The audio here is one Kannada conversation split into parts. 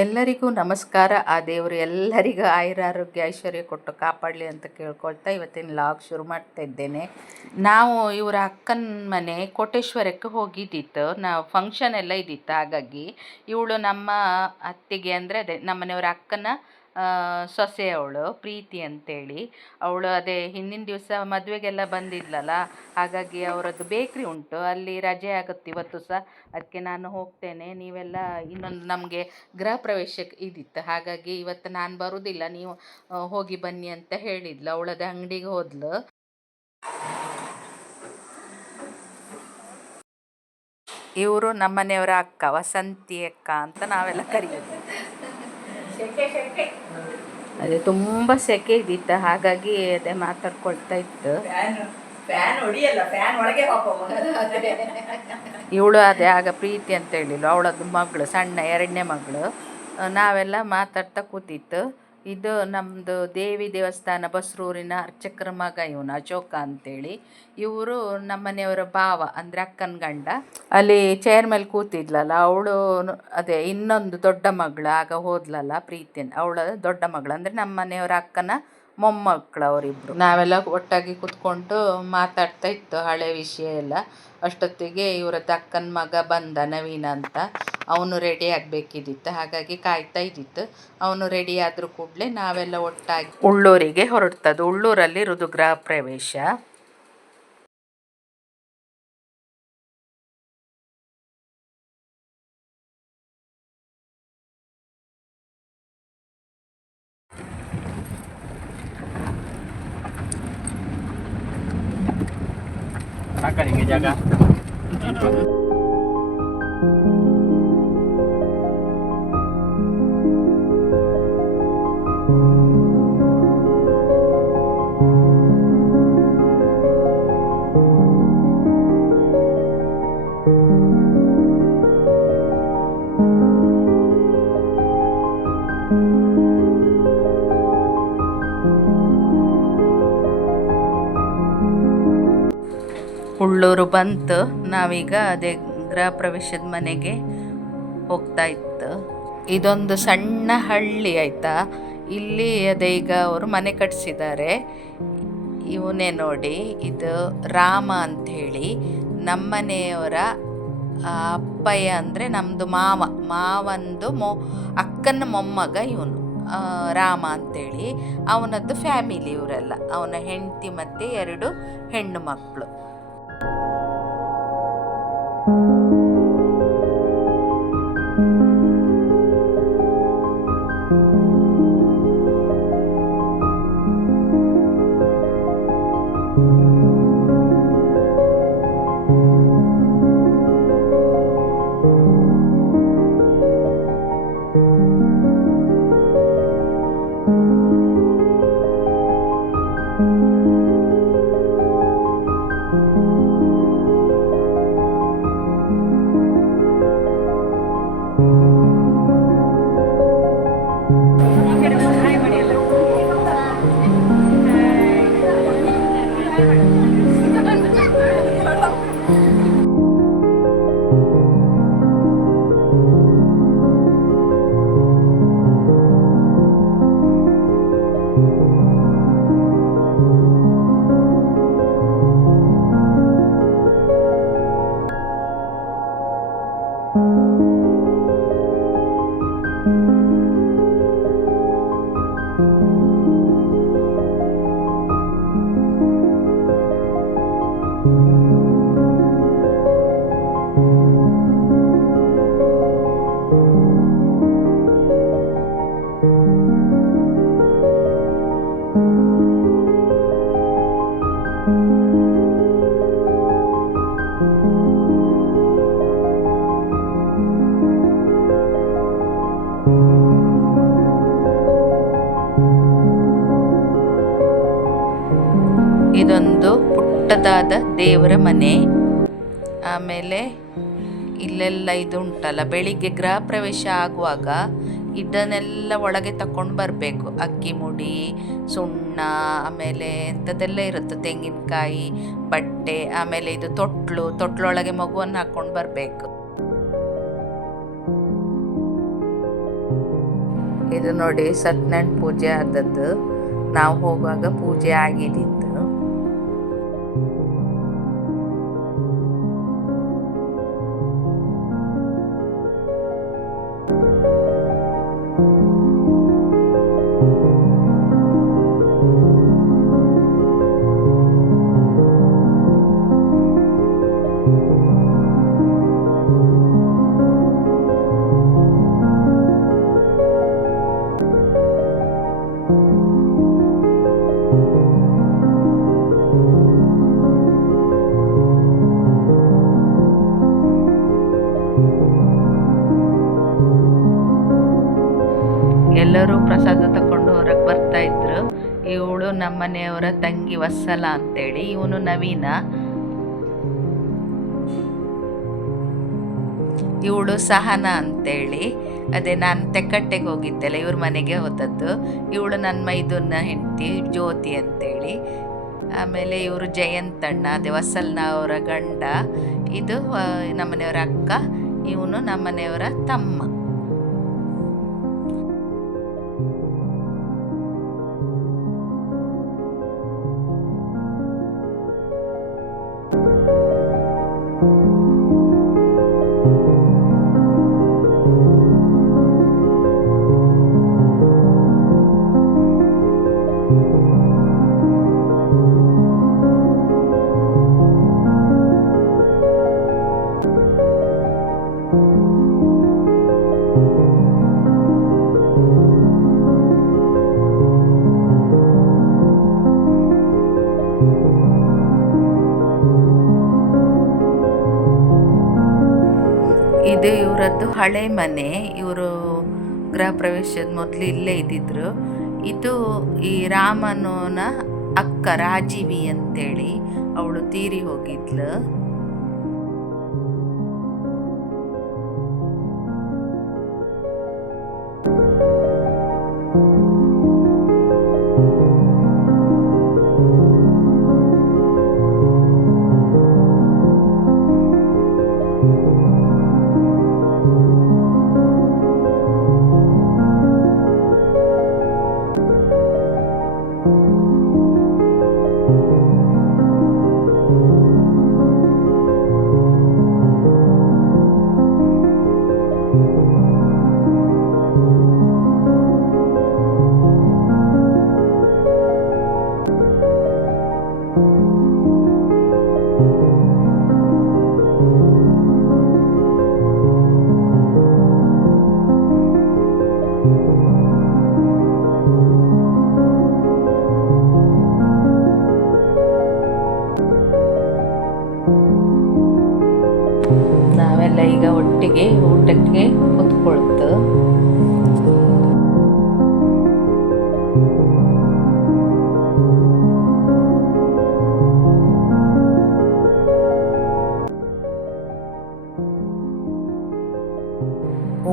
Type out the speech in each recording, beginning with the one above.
ಎಲ್ಲರಿಗೂ ನಮಸ್ಕಾರ. ಆ ದೇವರು ಎಲ್ಲರಿಗೂ ಆಯುರಾರೋಗ್ಯ ಐಶ್ವರ್ಯ ಕೊಟ್ಟು ಕಾಪಾಡಲಿ ಅಂತ ಕೇಳ್ಕೊಳ್ತಾ ಇವತ್ತಿನ ಲಾಗ್ ಶುರು ಮಾಡ್ತಾ ಇದ್ದೇನೆ. ನಾವು ಇವರ ಅಕ್ಕನ ಮನೆ ಕೋಟೇಶ್ವರಕ್ಕೆ ಹೋಗಿದ್ದಿತ್ತು. ನಾವು ಫಂಕ್ಷನ್ ಎಲ್ಲ ಇದ್ದಿತ್ತು. ಹಾಗಾಗಿ ಇವಳು ನಮ್ಮ ಅತ್ತಿಗೆ ಅಂದರೆ ಅದೇ ನಮ್ಮನೆಯವರ ಅಕ್ಕನ ಸೊಸೆಯವಳು ಪ್ರೀತಿ ಅಂತೇಳಿ. ಅವಳು ಅದೇ ಹಿಂದಿನ ದಿವಸ ಮದುವೆಗೆಲ್ಲ ಬಂದಿದ್ಲಲ್ಲ, ಹಾಗಾಗಿ ಅವರದ್ದು ಬೇಕ್ರಿ ಉಂಟು, ಅಲ್ಲಿ ರಜೆ ಆಗುತ್ತೆ ಇವತ್ತು ಸಹ. ಅದಕ್ಕೆ ನಾನು ಹೋಗ್ತೇನೆ, ನೀವೆಲ್ಲ ಇನ್ನೊಂದು ನಮಗೆ ಗೃಹ ಪ್ರವೇಶಕ್ಕೆ ಇದ್ದಿತ್ತು, ಹಾಗಾಗಿ ಇವತ್ತು ನಾನು ಬರುವುದಿಲ್ಲ, ನೀವು ಹೋಗಿ ಬನ್ನಿ ಅಂತ ಹೇಳಿದ್ಲು. ಅವಳದ ಅಂಗಡಿಗೆ ಹೋದ್ಲು. ಇವರು ನಮ್ಮನೆಯವರ ಅಕ್ಕ, ವಸಂತಿ ಅಕ್ಕ ಅಂತ ನಾವೆಲ್ಲ ಕರೆಯೋದು. ಅದೇ ತುಂಬ ಸೆಕೆ ಇದ್ದಿತ್ತು, ಹಾಗಾಗಿ ಅದೇ ಮಾತಾಡ್ಕೊಳ್ತಾ ಇತ್ತು. ಇವಳು ಅದೇ ಆಗ ಪ್ರೀತಿ ಅಂತ ಹೇಳಿಲ್ಲ, ಅವಳದ್ದು ಮಗಳು, ಸಣ್ಣ 2ನೇ ಮಗಳು. ನಾವೆಲ್ಲ ಮಾತಾಡ್ತಾ ಕೂತಿತ್ತು. ಇದು ನಮ್ಮದು ದೇವಿ ದೇವಸ್ಥಾನ ಬಸ್ರೂರಿನ ಅರ್ಚಕರ ಮಗ ಇವನು, ಅಶೋಕ ಅಂತೇಳಿ. ಇವರು ನಮ್ಮನೆಯವರ ಭಾವ ಅಂದರೆ ಅಕ್ಕನ ಗಂಡ. ಅಲ್ಲಿ ಚೇರ್ ಮೇಲೆ ಕೂತಿದ್ಲಲ್ಲ ಅವಳು, ಅದೇ ಇನ್ನೊಂದು ದೊಡ್ಡ ಮಗಳು ಆಗ ಹೋದ್ಲಲ್ಲ ಪ್ರೀತಿ, ಅವಳ ದೊಡ್ಡ ಮಗಳು ಅಂದರೆ ನಮ್ಮನೆಯವರ ಅಕ್ಕನ ಮೊಮ್ಮಕ್ಕಳು ಅವರಿಬ್ಬರು. ನಾವೆಲ್ಲ ಒಟ್ಟಾಗಿ ಕೂತ್ಕೊಂಡು ಮಾತಾಡ್ತಾ ಇತ್ತು ಹಳೆ ವಿಷಯ ಎಲ್ಲ. ಅಷ್ಟೊತ್ತಿಗೆ ಇವರದ್ದು ಅಕ್ಕನ ಮಗ ಬಂದ, ನವೀನ ಅಂತ. ಅವನು ರೆಡಿ ಆಗಬೇಕಿದ್ದಿತ್ತು, ಹಾಗಾಗಿ ಕಾಯ್ತಾ ಇದ್ದಿತ್ತು. ಅವನು ರೆಡಿ ಆದರೂ ಕೂಡಲೇ ನಾವೆಲ್ಲ ಒಟ್ಟಾಗಿ ಉಳ್ಳೂರಿಗೆ ಹೊರಡ್ತದ್ದು. ಉಳ್ಳೂರಲ್ಲಿ ಇರೋದು ಗೃಹ ಪ್ರವೇಶ. ಜಾಗ ಉಳ್ಳೂರು ಬಂತು. ನಾವೀಗ ಅದೇ ಗೃಹ ಪ್ರವೇಶದ ಮನೆಗೆ ಹೋಗ್ತಾ ಇತ್ತು. ಇದೊಂದು ಸಣ್ಣ ಹಳ್ಳಿ ಆಯಿತಾ. ಇಲ್ಲಿ ಅದೇ ಈಗ ಅವರು ಮನೆ ಕಟ್ಟಿಸಿದ್ದಾರೆ. ಇವನೇ ನೋಡಿ, ಇದು ರಾಮ ಅಂಥೇಳಿ ನಮ್ಮನೆಯವರ ಅಪ್ಪಯ್ಯ ಅಂದರೆ ನಮ್ಮದು ಮಾವಂದು ಅಕ್ಕನ ಮೊಮ್ಮಗ ಇವನು, ರಾಮ ಅಂಥೇಳಿ. ಅವನದ್ದು ಫ್ಯಾಮಿಲಿ ಇವರೆಲ್ಲ, ಅವನ ಹೆಂಡತಿ ಮತ್ತು 2 ಹೆಣ್ಣು ಮಕ್ಕಳು. ಇದೊಂದು ಪುಟ್ಟದಾದ ದೇವರ ಮನೆ. ಆಮೇಲೆ ಇಲ್ಲೆಲ್ಲ ಇದು ಉಂಟಲ್ಲ, ಬೆಳಿಗ್ಗೆ ಗೃಹ ಪ್ರವೇಶ ಆಗುವಾಗ ಇದನ್ನೆಲ್ಲ ಒಳಗೆ ತಕೊಂಡು ಬರಬೇಕು. ಅಕ್ಕಿ ಮುಡಿ, ಸುಣ್ಣ, ಆಮೇಲೆ ಎಂಥದ್ದೆಲ್ಲ ಇರುತ್ತೆ, ತೆಂಗಿನಕಾಯಿ, ಬಟ್ಟೆ, ಆಮೇಲೆ ಇದು ತೊಟ್ಲೊಳಗೆ ಮಗುವನ್ನು ಹಾಕ್ಕೊಂಡು ಬರಬೇಕು. ಇದು ನೋಡಿ ಸತ್ಯನಾರಾಯಣ ಪೂಜೆ ಆದದ್ದು. ನಾವು ಹೋಗುವಾಗ ಪೂಜೆ ಆಗಿದ್ದಿತ್ತು. ಎಲ್ಲರೂ ಪ್ರಸಾದ ತಗೊಂಡು ಹೊರಗೆ ಬರ್ತಾ ಇದ್ರು. ಇವಳು ನಮ್ಮನೆಯವರ ತಂಗಿ ವತ್ಸಲ ಅಂತೇಳಿ, ಇವನು ನವೀನ, ಇವಳು ಸಹನ ಅಂತೇಳಿ. ಅದೇ ನಾನು ತೆಕ್ಕಟ್ಟೆಗೆ ಹೋಗಿದ್ದೆಲ್ಲ ಇವ್ರ ಮನೆಗೆ ಹೋದದ್ದು. ಇವಳು ನನ್ನ ಮೈದುನ ಹೆಂಡತಿ ಜ್ಯೋತಿ ಅಂತೇಳಿ. ಆಮೇಲೆ ಇವರು ಜಯಂತಣ್ಣ, ಅದೇ ವತ್ಸಲ್ನ ಅವರ ಗಂಡ. ಇದು ನಮ್ಮನೆಯವರ ಅಕ್ಕ, ಇವನು ನಮ್ಮನೆಯವರ ತಮ್ಮ. ಇದು ಇವರದ್ದು ಹಳೆ ಮನೆ. ಇವರು ಗೃಹ ಪ್ರವೇಶದ ಮೊದಲು ಇಲ್ಲೇ ಇದ್ದಿದ್ರು. ಇದು ಈ ರಾಮನನ ಅಕ್ಕ ರಾಜೀವಿ ಅಂತೇಳಿ, ಅವಳು ತೀರಿ ಹೋಗಿದ್ಲು. ನಾವೆಲ್ಲ ಈಗ ಒಟ್ಟಿಗೆ ಊಟಕ್ಕೆ ಕೂತ್ಕೊಳ್ತು.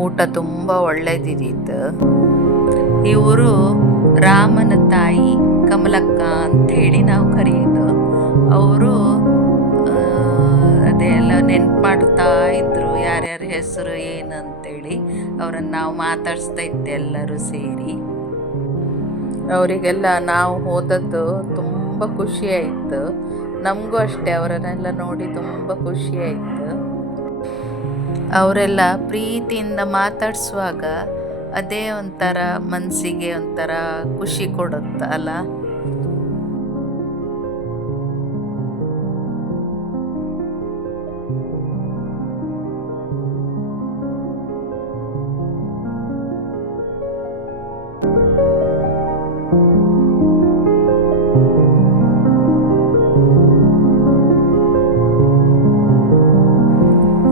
ಊಟ ತುಂಬ ಒಳ್ಳೇದಿತ್ತು. ಇವರು ರಾಮನ ತಾಯಿ ಕಮಲಕ್ಕ ಅಂಥೇಳಿ ನಾವು ಕರೆಯೋದು. ಅವರು ಅದೆಲ್ಲ ನೆನ್ಪು ಮಾಡ್ತಾ ಇದ್ರು, ಯಾರ್ಯಾರ ಹೆಸರು ಏನಂತೇಳಿ. ಅವರನ್ನು ನಾವು ಮಾತಾಡಿಸ್ತಾ ಇದ್ದೆ ಎಲ್ಲರೂ ಸೇರಿ. ಅವರಿಗೆಲ್ಲ ನಾವು ಹೋದದ್ದು ತುಂಬ ಖುಷಿಯಾಯಿತು. ನಮಗೂ ಅಷ್ಟೇ, ಅವರನ್ನೆಲ್ಲ ನೋಡಿ ತುಂಬ ಖುಷಿಯಾಯಿತು. ಅವರೆಲ್ಲ ಪ್ರೀತಿಯಿಂದ ಮಾತಾಡಿಸುವಾಗ ಅದೇ ಒಂಥರ ಮನಸ್ಸಿಗೆ ಒಂಥರ ಖುಷಿ ಕೊಡುತ್ತಲ್ಲ.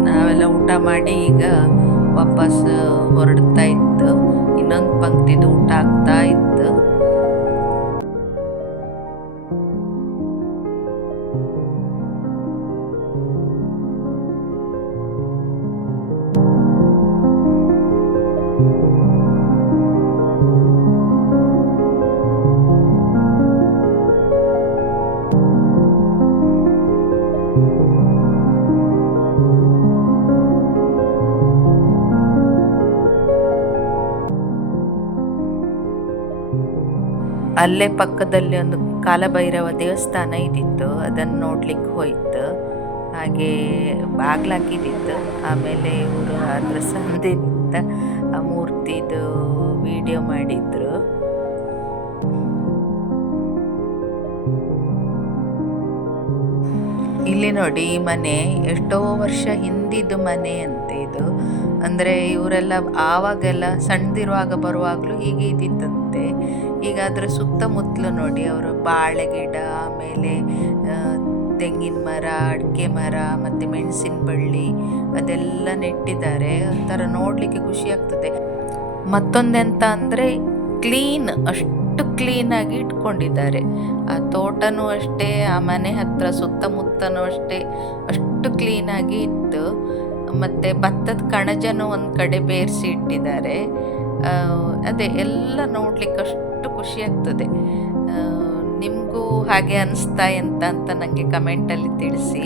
ನಾವೆಲ್ಲ ಊಟ ಮಾಡಿ ಈಗ ವಾಪಸ್ ಹೊರಡ್ತಾ ಇತ್ತು. ಇನ್ನೊಂದು ಪಂಕ್ತಿದು ಊಟ ಆಗ್ತಾ ಇತ್ತು. ಅಲ್ಲೇ ಪಕ್ಕದಲ್ಲಿ ಒಂದು ಕಾಲಭೈರವ ದೇವಸ್ಥಾನ ಇದ್ದಿತ್ತು, ಅದನ್ನು ನೋಡ್ಲಿಕ್ಕೆ ಹೋಯ್ತು. ಹಾಗೆ ಬಾಗ್ಲಾಕಿದ್ದಿತ್ತು. ಆಮೇಲೆ ಇವರು ಅದ್ರ ಸಂದಿನಿಂದ ಆ ಮೂರ್ತಿದು ವಿಡಿಯೋ ಮಾಡಿದ್ರು. ಇಲ್ಲಿ ನೋಡಿ, ಈ ಮನೆ ಎಷ್ಟೋ ವರ್ಷ ಹಿಂದಿದ್ದು ಮನೆ ಅಂತೆ ಇದು. ಅಂದರೆ ಇವರೆಲ್ಲ ಆವಾಗೆಲ್ಲ ಸಣ್ಣದಿರುವಾಗ ಬರುವಾಗಲೂ ಹೀಗೆ ಇದ್ದಿತ್ತಂತೆ. ಈಗ ಅದರ ಸುತ್ತಮುತ್ತಲು ನೋಡಿ, ಅವರು ಬಾಳೆ ಗಿಡ, ಆಮೇಲೆ ತೆಂಗಿನ ಮರ, ಅಡಿಕೆ ಮರ ಮತ್ತು ಮೆಣಸಿನ ಬಳ್ಳಿ ಅದೆಲ್ಲ ನೆಟ್ಟಿದ್ದಾರೆ. ಒಂಥರ ನೋಡಲಿಕ್ಕೆ ಖುಷಿ ಆಗ್ತದೆ. ಮತ್ತೊಂದೆಂತ ಅಂದರೆ ಕ್ಲೀನ್, ಅಷ್ಟು ಕ್ಲೀನಾಗಿ ಇಟ್ಕೊಂಡಿದ್ದಾರೆ. ಆ ತೋಟನೂ ಅಷ್ಟೇ, ಆ ಮನೆ ಹತ್ರ ಸುತ್ತಮುತ್ತನೂ ಅಷ್ಟೇ, ಅಷ್ಟು ಕ್ಲೀನಾಗಿ ಇತ್ತು. ಮತ್ತು ಭತ್ತದ ಕಣಜನೂ ಒಂದು ಕಡೆ ಬೇರಿಸಿ ಇಟ್ಟಿದ್ದಾರೆ. ಅದೇ ಎಲ್ಲ ನೋಡ್ಲಿಕ್ಕೆ ಅಷ್ಟು ಖುಷಿ ಆಗ್ತದೆ. ನಿಮಗೂ ಹಾಗೆ ಅನಿಸ್ತಾ ಅಂತ ನನಗೆ ಕಮೆಂಟಲ್ಲಿ ತಿಳಿಸಿ.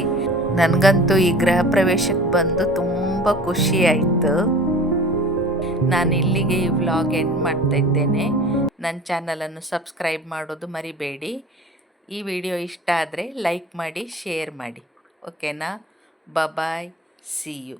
ನನಗಂತೂ ಈ ಗೃಹ ಪ್ರವೇಶಕ್ಕೆ ಬಂದು ತುಂಬ ಖುಷಿ ಆಯಿತು. ನಾನು ಇಲ್ಲಿಗೆ ಈ ವ್ಲಾಗ್ ಎಂಡ್ ಮಾಡ್ತಾ ಇದ್ದೇನೆ. ನನ್ನ ಚಾನಲನ್ನು ಸಬ್ಸ್ಕ್ರೈಬ್ ಮಾಡೋದು ಮರಿಬೇಡಿ. ಈ ವಿಡಿಯೋ ಇಷ್ಟ ಆದರೆ ಲೈಕ್ ಮಾಡಿ, ಶೇರ್ ಮಾಡಿ. ಓಕೆನಾ? ಬಾಯ್, ಸಿ ಯು.